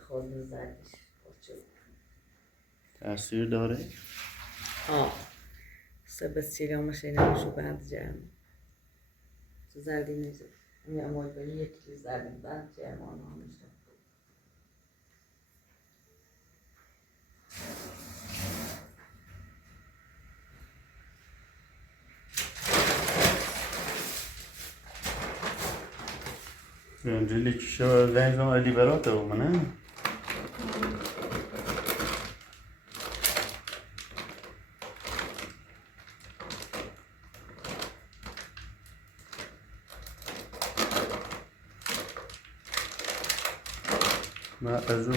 خود زدش تاثیر داره؟ Sebastião mas ainda não jogado já. Zardinhas, a minha mãe veio aqui zardinhas já não não está. Öncelik şu Venzo Liberato mu ne? Ma azu.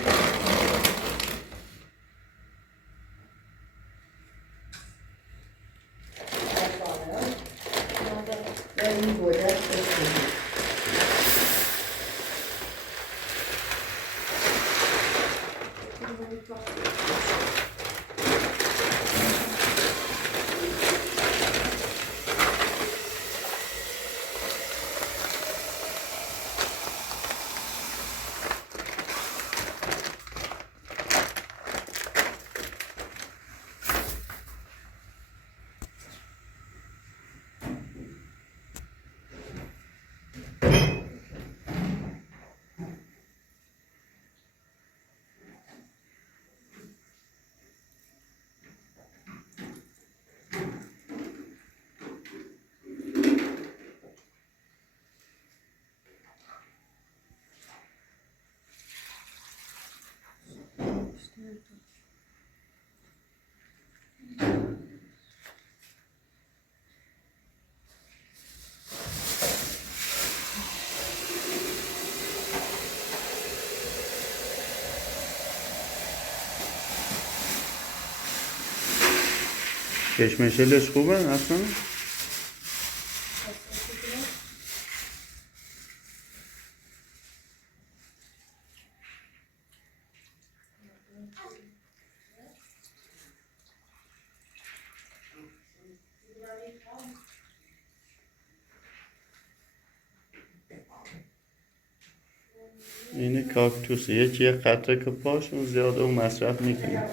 کشمشلش خوبه اصلا؟ این کاکتوسه یه قطره که پاشون زیاده و مصرف میکنه.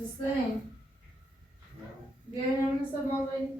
حسین بیاین همین سب ما باید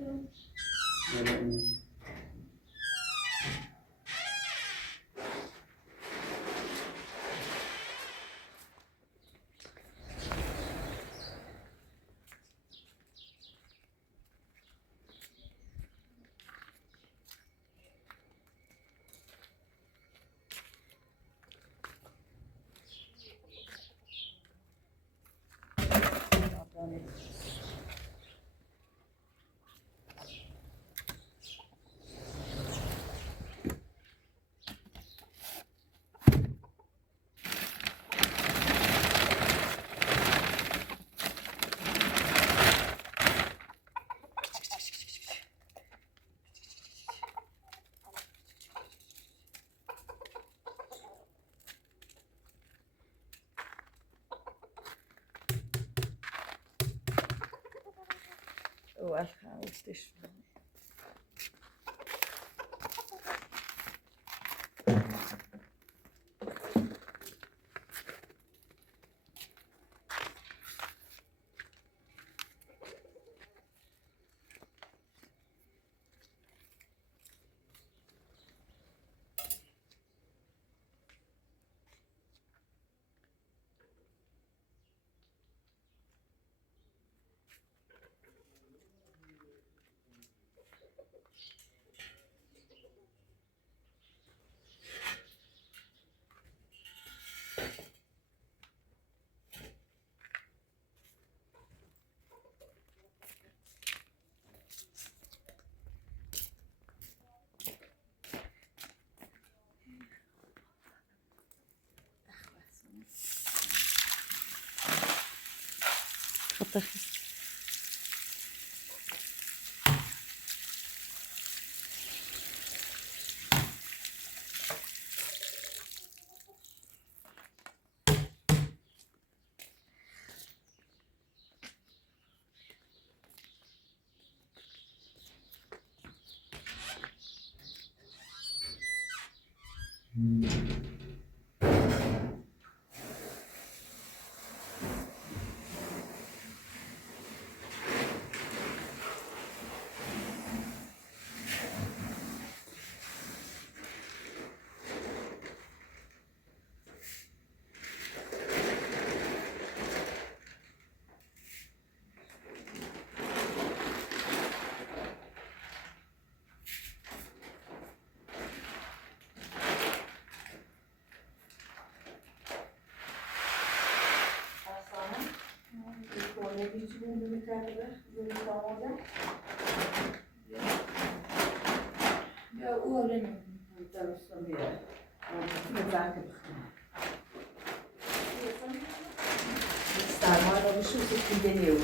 اول خواستش خاطر Ja, oren. Dat is dan weer. Met zaken beginnen. Het staat maar dat we zoeken in de nieuw.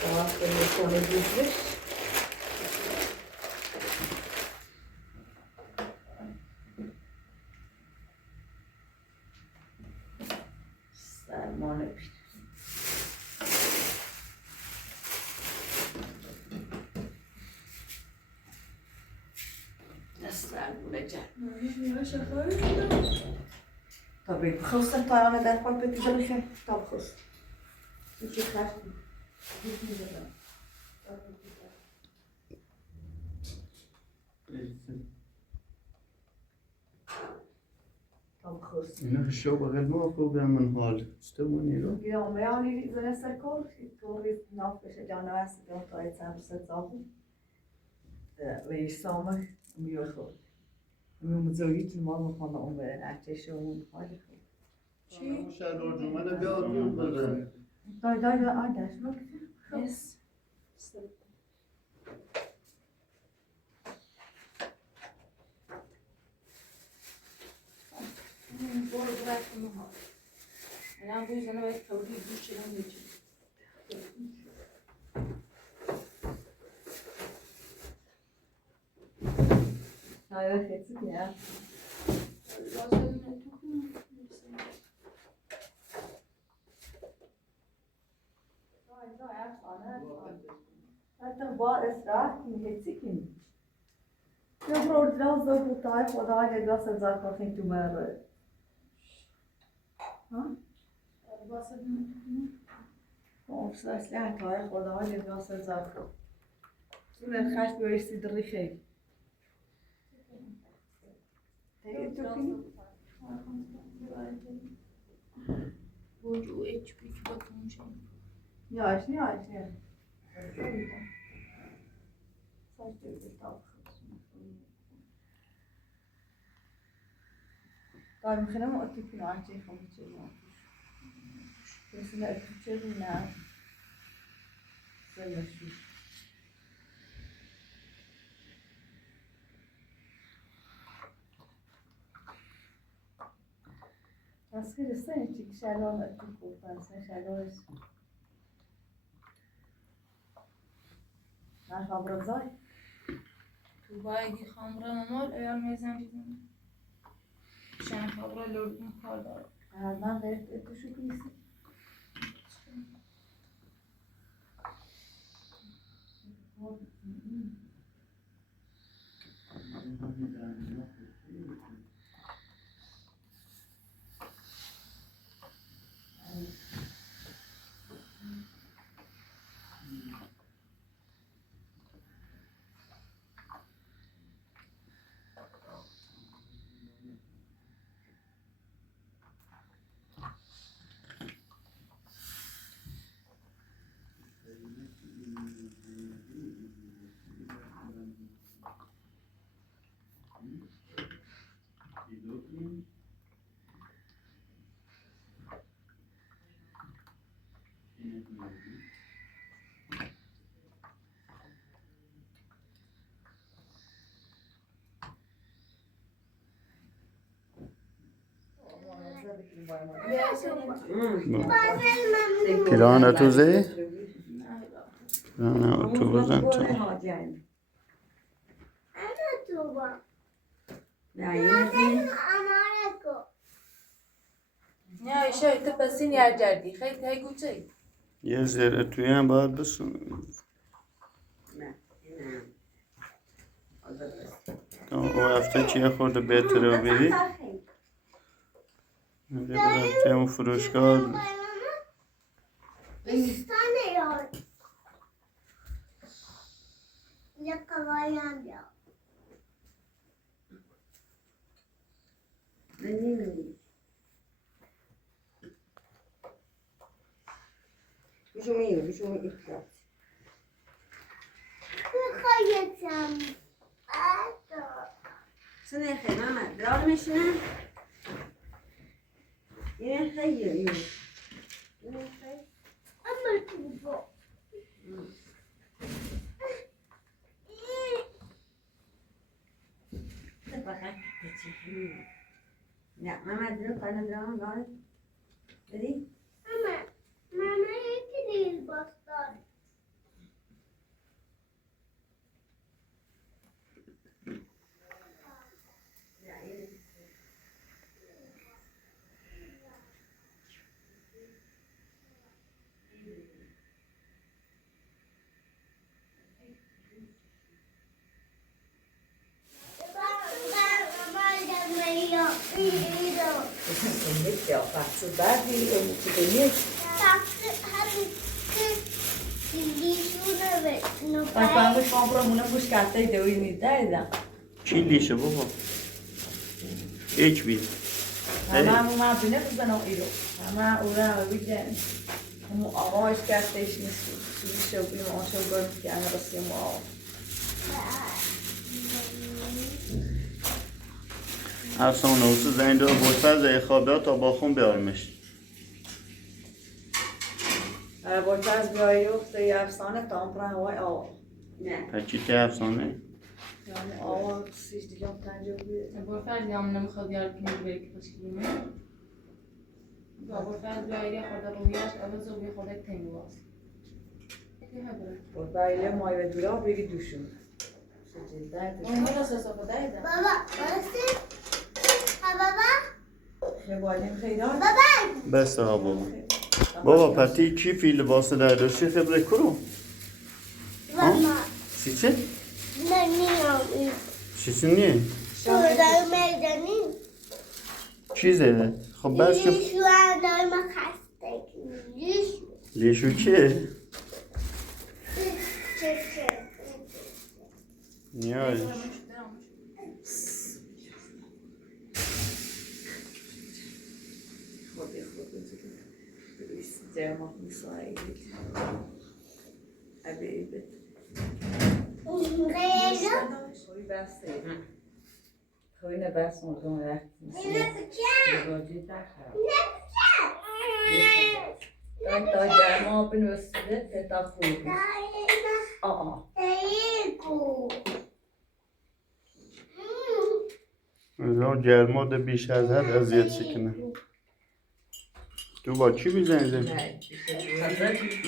Zoals we nu gewoon in de fris. Staat maar nu. طب بخص الطعام ده قلت تزرخه طب خص شو خاف طب خص اینا شو بغل ما خوب من حال استمونی رو يوم يعني إذا نسكر توري نافش جانا بس يوم طايت سام ستابو ويسامه ميوخو من زوجي المال مخانا أم عتشون هذا چی؟ شلوار جمعه بیاد بود بده دای آدش مکتب Yes. برو برای ما. الان بوی زنه باید تولید دوش چرا میچی؟ هاي خیلی یا لازم نتوکم. حتی با استراحت می‌هیچی کنی. یا برو دراز دو بوتای خدای نگاه سزار کافین تو مره. ها؟ لازم نتوکم. خب اصلی حتای خدای نگاه سزار کن. تو نخش بیایستی دری خیلی. دیگه تو کنی؟ وجو اچ پی که باتون شد. یاش نیاش نیاش. ساعت دیگه تاب. طيب خلينا قلت لك عن شيء خمس شهور بس لا تشتري نعم زي شو بس كده السنة تيجي شالون أتوقع بس شالون ما خبر زاي تو باید خمره مال اگر میزن بیزن. شن خبره لردون کار داره. ما غير أنت شو كيسي پیران تو زی؟ نه نه تو بزن تو. نه ایشه تو پسین yer جردی خیلی های گوچه یه ذره توی هم باید بسون. او هفته چیه خورده بهتره و بیدی؟ رفته اون فروشگاه بیشون افراد سنه خیلی ماما برای میشنم یه خیلی نه ماما درو کنه درو گاز بدی Mama yake değil bastır. Inte jag fast så där blir det mycket mer. Mas vamos comprar uma buscata e deu unidade. چی لیشه بابا؟ هیچ بید Ama uma bine kızdan o ilo. Ama ora bide. Mu ağaç kastayışını şu bir maaşı görmüş yani arası mu ağaç. افسانه اوسو زنگ دار بودفر زی خوابه تا با خون بیارمش Bortaz بیایی وقتی افسانه تامپران وای آوا. نه پچی تی افسانه؟ Yani ağaç siz diyorum tecrübe. بورفرد یا من نمیخواد یار کنی بری که خوش کنی یا بورفرد بیایی خورده رویش اول زوبی خورده تنگو باز Bortayla mayve dura biri düşün. Cidden. اون رو سسا خدا ایده Baba, burası. Ha baba. Hevalim خیران. Baba. بس ها بابا بابا پتی کی فی لباس در داشتی خبره کرو؟ Mama. سی چه؟ Ne niye? چی چی نیه؟ Şurada meydanı. چی زده؟ خب بس که Şu anda makastek. لیشو کیه؟ نیای خودی جمع میسایی. ابی بت. خوی بسته. خوی نبست مردم رفت. بودی داخل. تا جمع بنوسته تا خوی. الان گرما ده بیش از حد اذیت شکنه تو با چی میزنی؟ نه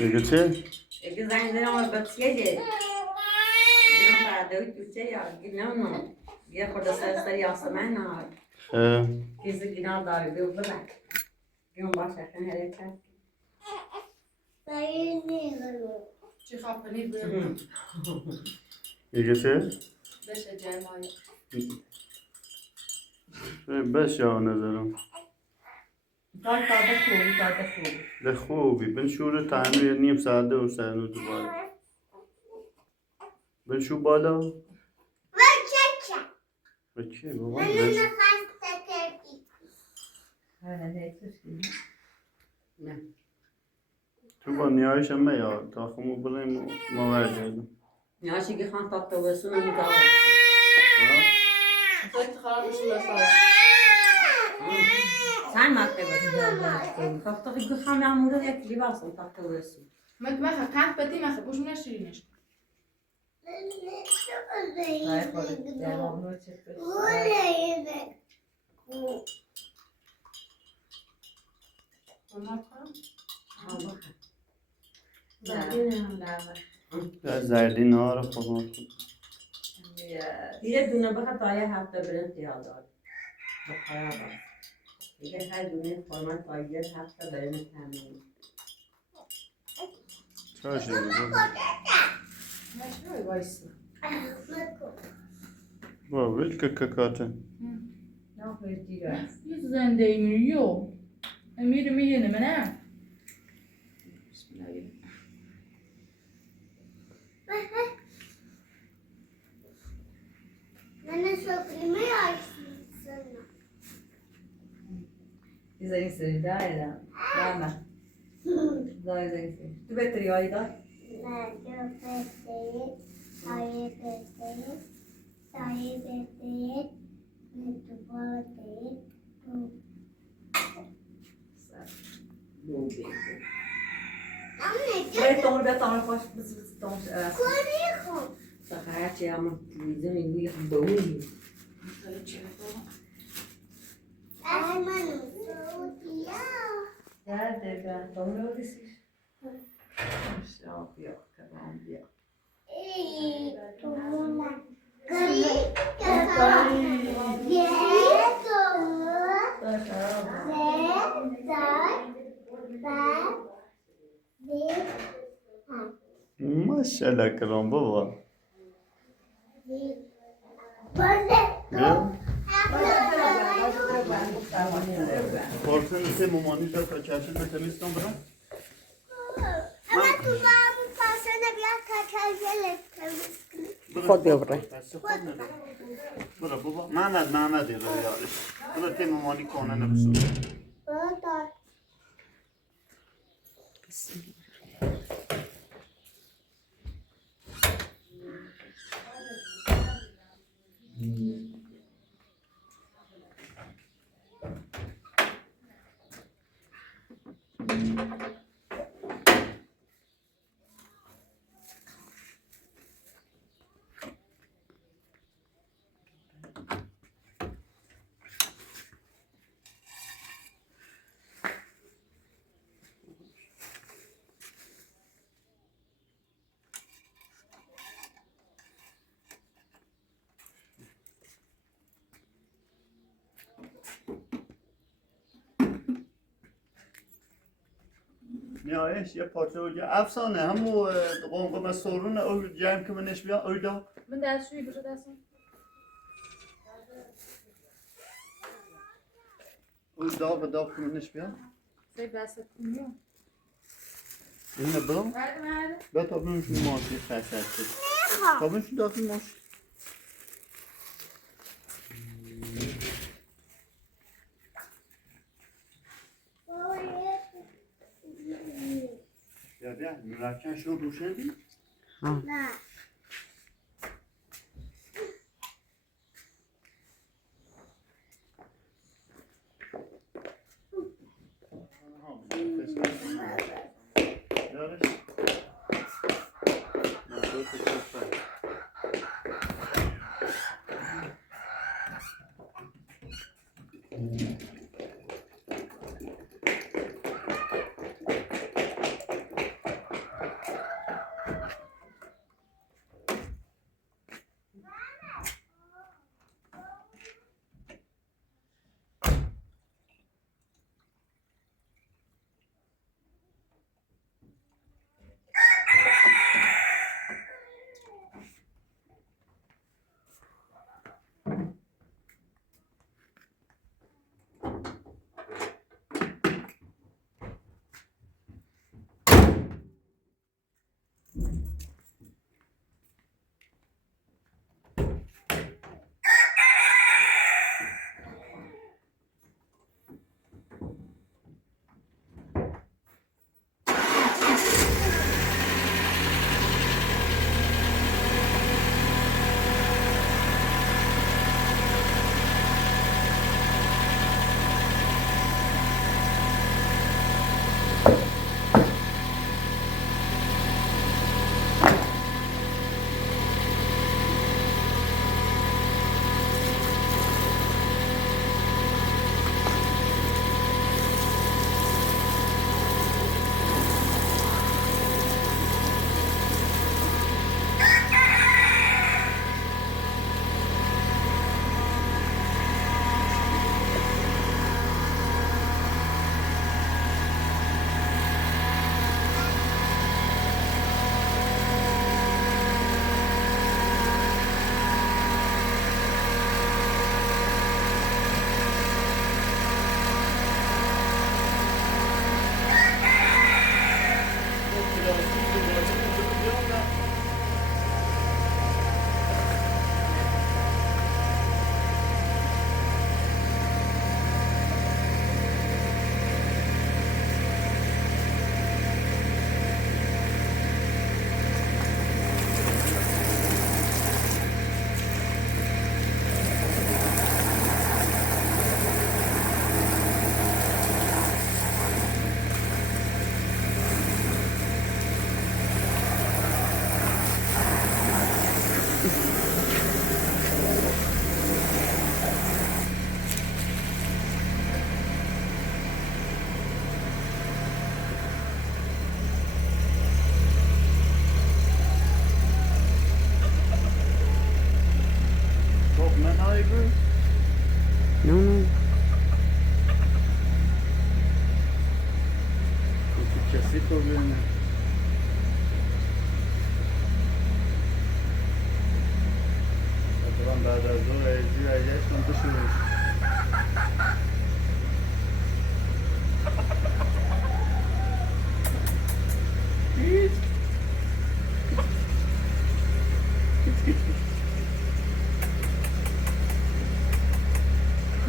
بگه چه؟ اگه زنگ زنم و بطیه ده دیدم فردوی تو چه یا گنام یه خورده سرستری آسمان های کسی گناه داری بیو ببن گنام باشه خیلی حرکت چی خواب کنی بریم بگه چه؟ بشه جرمایی بس یا نظرم تاده خوبی. ده خوبی بنشور تعمیر نیم ساعته و سرنو دوباره بنشور بالا به چیه بابا؟ نه تو با نیایش هم یا تا خمو بریم ما ورگردم نیاشی که خان تاکتا بسونه میدارم تو خراب بشو بساره چند مرتبه تاکتا که خان معموله یک لباسم تاکتا بسونه مخه قهد بدی مخه بوشو نشیرینش Ay خودت جمع چه اونها کنم در زردی نار خدا یه دونه بخواد تا یه هفته بریم خیال دار بخراب است دیگه هر دونه خورمان تا یه هفته بریم تمرین چرا شده مشروع وایسی با ویل که ککاته نه خیلی دیگه Yüz üzerinde yemiyor. Emirimi yenim ne? Bismillahirrahmanirrahim. Nene şokrimi açsın. İzleyin seni daha iyi lan. Dama. Daha izleyin seni. Tu better jag idag. Nerede bekleyip, sayı bekleyip, sayı bekleyip, mutfağa deyip, Anne, Vet om det tar först de konuyu سخرات يا عم تلفزيون يقول لك بقول Ermanım soğuk ya. Nerede ben? Doğru diyorsun. Yok yok tamam yok. İyi, tuğla. Kayı, kakağı. Ye, doğru. Tamam. Ve, dar, ver, bir, ماشاءالله کلام بابا böyle. خورسن سه ممانی جا تا چرشن بتمیستم برم Ama kulağımın kalsana biraz kaçar gelir. خود بیا برای برا بابا محمد رو یارش برا تی ممانی کنه نبسون Burada. نیایش یه پارچه و یه افسانه همو قنقم سورون او جمع که منش بیا او دا Ben ders bir dersim. او دا به دا که منش بیا Sen ders etmiyor. اینه برم Verdim. به تا برمشون ماشی خسد شد تا برمشون داخل ماشی یا بیا مرکن شو روشن بی Ne? یارش مردو که چه سیخو ببینه اتفاقا بعد از ظهر ایزی ایش کن تو شروعش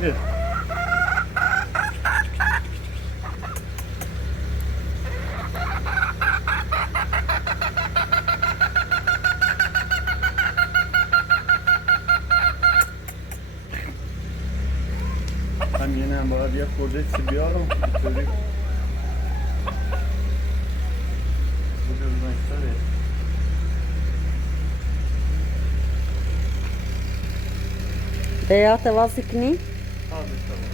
Yeah. من یه هم باید یه خورده چی بیارم اینطوری بوده بزنشتره Beyata vasikni? Hadi tamam.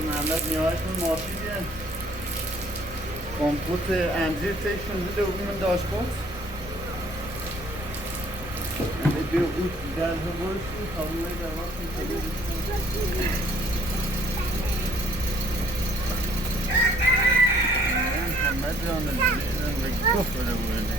محمد نیایتون ماشیدیه کمپوت انزیر تیشون بوده و من داشت باز بیو بود در برش بود تابلوه در وقتی که محمد جانه دیدن به گفت بوده بوده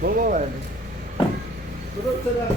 بابا برده برو طرف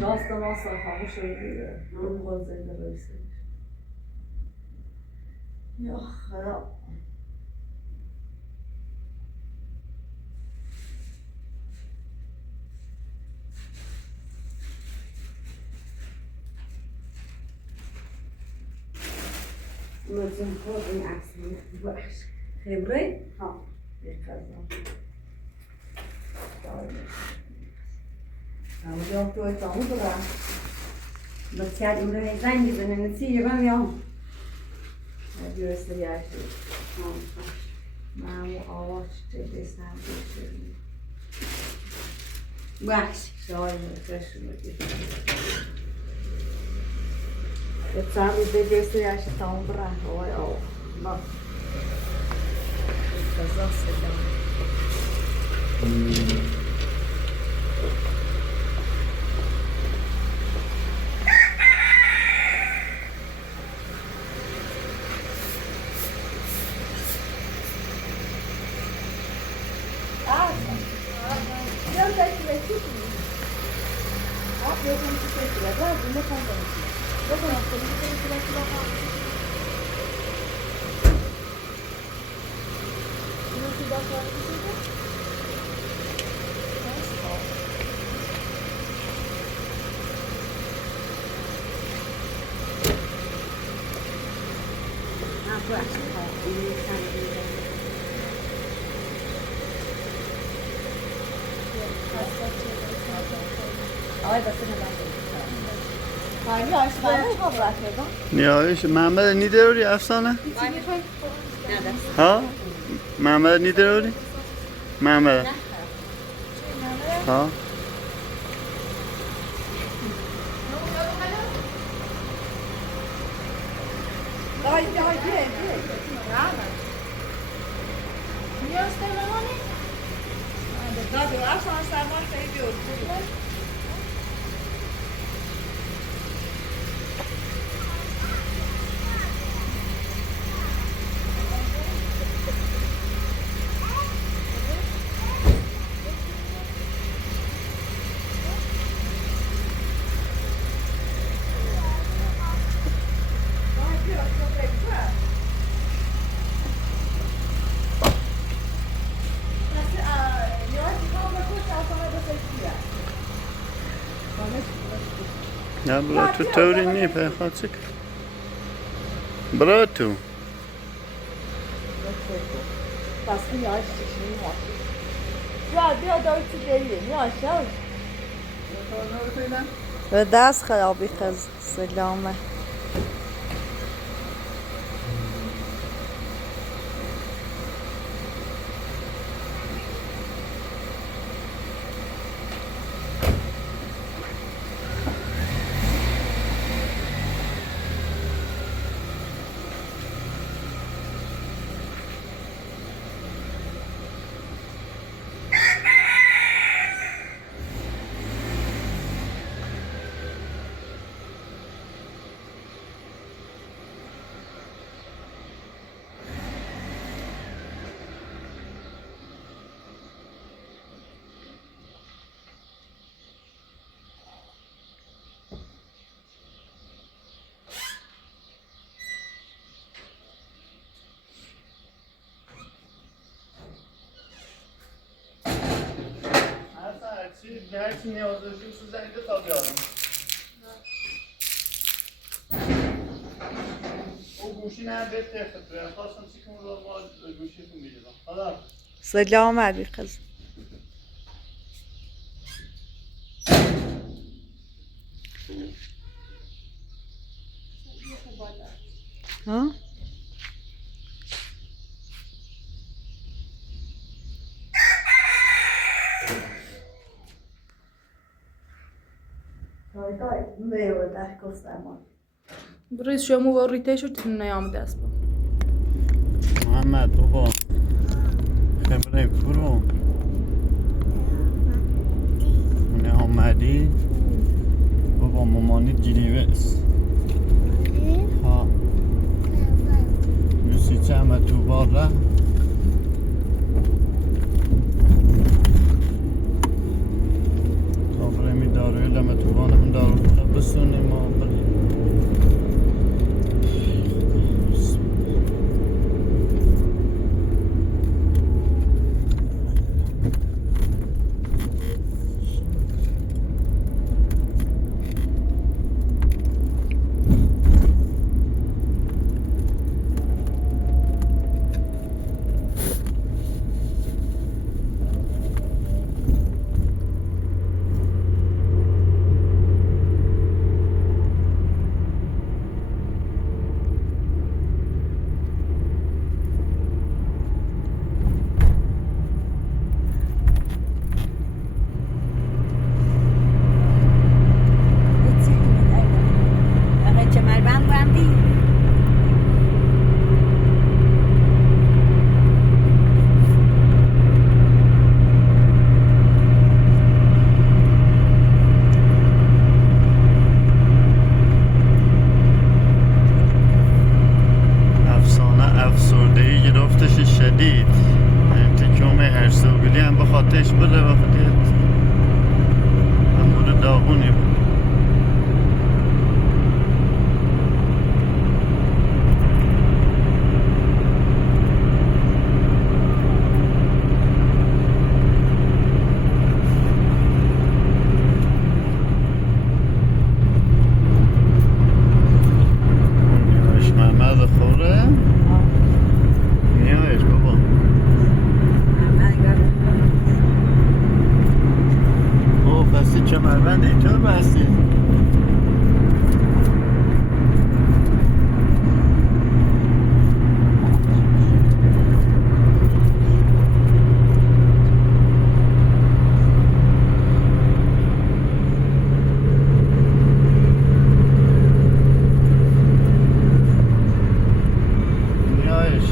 راست ماسا خاموش شده اون بازه درسته یا خدا لازم خود این عکسی باش خبره ها بکردم اما جا توی تامو دارم بسیار امروز زنگ بزنه نسی یگان یا Görüyorsun ya şey. Mamu ağaç tepesinden geçiyorum. باش Şahane taşıma geçiyorum. Geçen bir de göster ya şey tam bırak. Oy o. Bak. Kazan selam. Ay basın neden? Hayır, aşağıda mı bırakıyordun? نیایش محمد نیدروری افسانه؟ ها؟ محمد نیدروری؟ محمد ها؟ Daj, gdzie? Rano. Nie ostajemy? Dobrze, a są samo w tej biurce. نه برا تو طوری نی پیخواد چک برا تو Baskı yağış çeşmeyi var. Ya bir adam değil, ya aşağı. و دست خرابی خز سلامه هرچی نیاز داشتیم تو زنده تا بیارم او گوشی نه بهت تفت خواستم چیکم رو ما گوشیتون میدیدم حالا سلامه بی خز ها؟ برای شما و ریته شد تون نیامده است محمد بابا خبره برو اونه آمدی بابا مامانی جریوه است ها یوسی چه همه تو بار ره تابره می داره لما تو بانه من داره بسونه ما بری من براندی افسردگی گرفتش شدید تکوم هرسوگلی هم بخاطرش بده وقتی امور داغونی بود کمربند اینطور بستی نیایش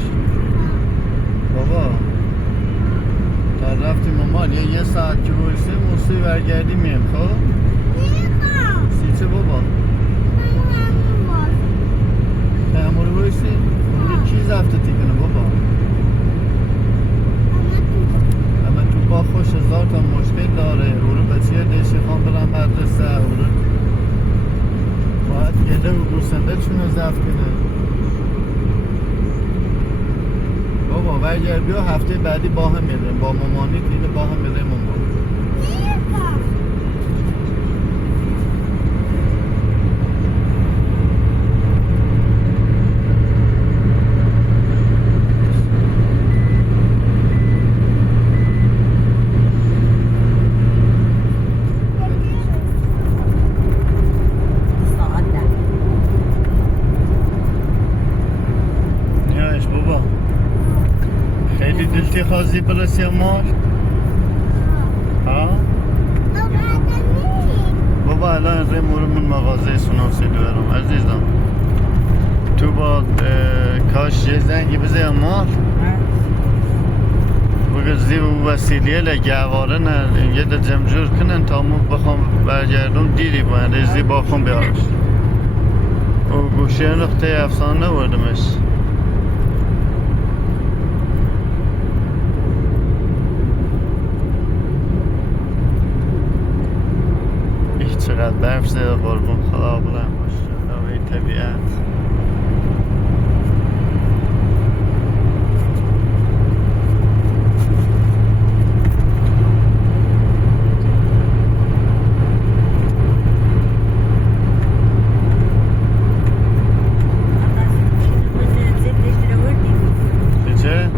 بابا تا رفتیم مامان یه ساعت که برسیم موسی برگردی میم خب؟ سی چه بابا؟ همون رو بایستی؟ اونجا چیز هفته کنه بابا اما تو با خوش هزار تا مشکل داره او رو بچه دیشی خان برم مدرسه او رو باید گله و گوسنده چونه زفت کنه بابا برگرد بیا هفته بعدی با هم میریم با مامانی دیگه با هم میریم مامان دلتی خواستی برسی مال؟ ها؟ بابا الان رمورمون مغازه سوناسی دارم عزیزم تو با کاش یه زنگی بزه مال بگه زیب و وسیلیه لگهواره نه یه ده جمجور کنن تا مو بخوام برگردم دیری باید زیب باخم بیارش و گوشه نقطه افسانه بردمش چقدر برف زده قربون خدا بلند باشه هوای طبیعت چه؟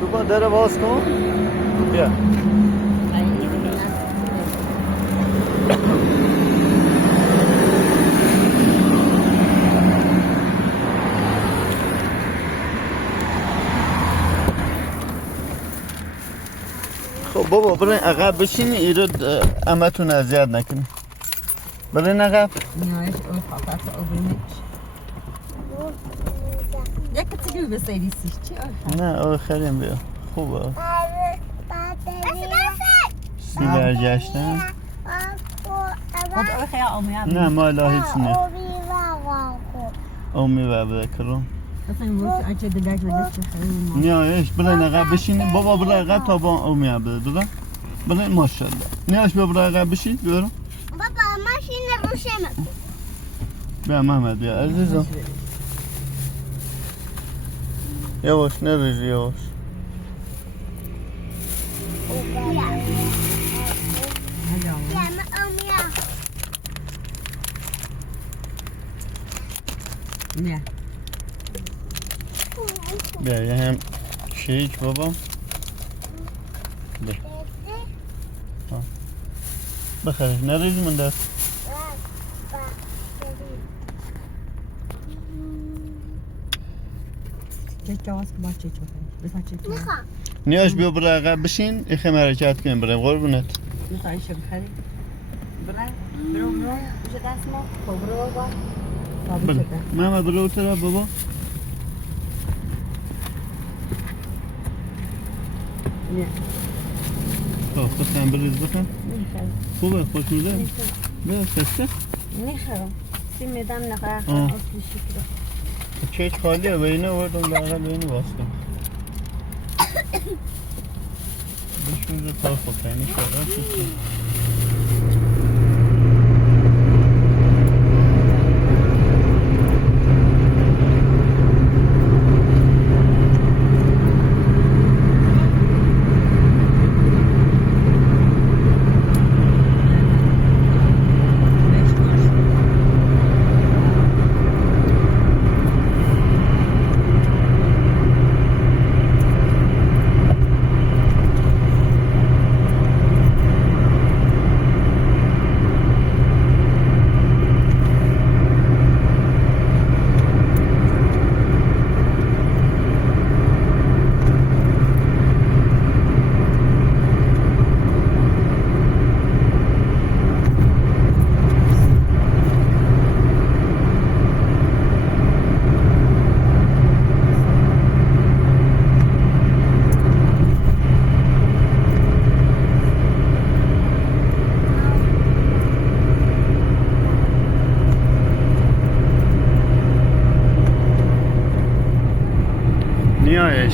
تو با در باز کن بیا خب بابا برین عقب بشین ایراد امتون اذیت نکنی برین عقب نیایش اون خاطرت اوبرینش یک کتگی بسیریسیش چی آخه؟ نه آخرین بیا خوبه سی برگشتن خود آخه یا آمیان نه ما الهی هیچ نه آمی و بکرم اصلا امروز اچه دلش ولش بخیر نیایش برای نقب بشین بابا برای عقب تا با اومیا بده برای ماشاءالله نیاش برای عقب بشین بیارم بابا ماشین روشه میکن بیا محمد بیا عزیزم یواش نریزی یواش نه بیا یه هم شیک بابا بخیر نریز من دست چه جواز که با چه چوخه بسا چه چوخه میخوام نیاش بیا برای عقب بشین ایخم حرکت کنیم برای قربونت میخوای ایشه بخری برو بشه دست ما خب برو بابا بله محمد برو ترا بابا نه خب خواستم بریز بخم نمیخرم خوبه خوش میده بیا خسته نمیخرم سی میدم نخواه آه. اصلی شکره چیک خالیه به اینه وردم بقیل به اینه باستم بشون رو تا خب اینه شغل شد نیایش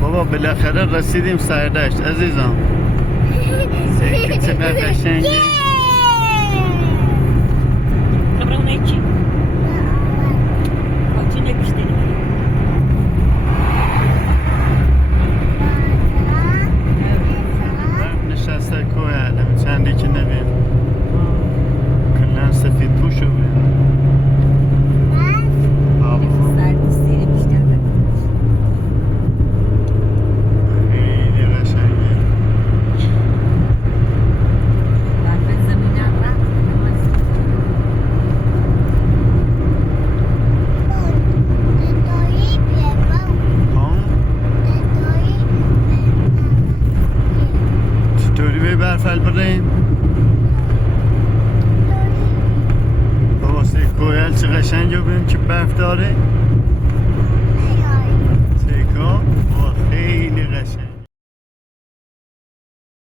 بابا بالاخره رسیدیم سردشت عزیزم سیکی چقدر قشنگی خبره اونه چی؟ چی نکشتی؟ برف نشسته کوه علم چندی که نبیم کلن سفید پوشو بیم سردستی بیشتر خیلی قشنگه برف زمینه رفت ها چطوری به برفل بریم بابا سی کوهل چه قشنگه ببین که برف داره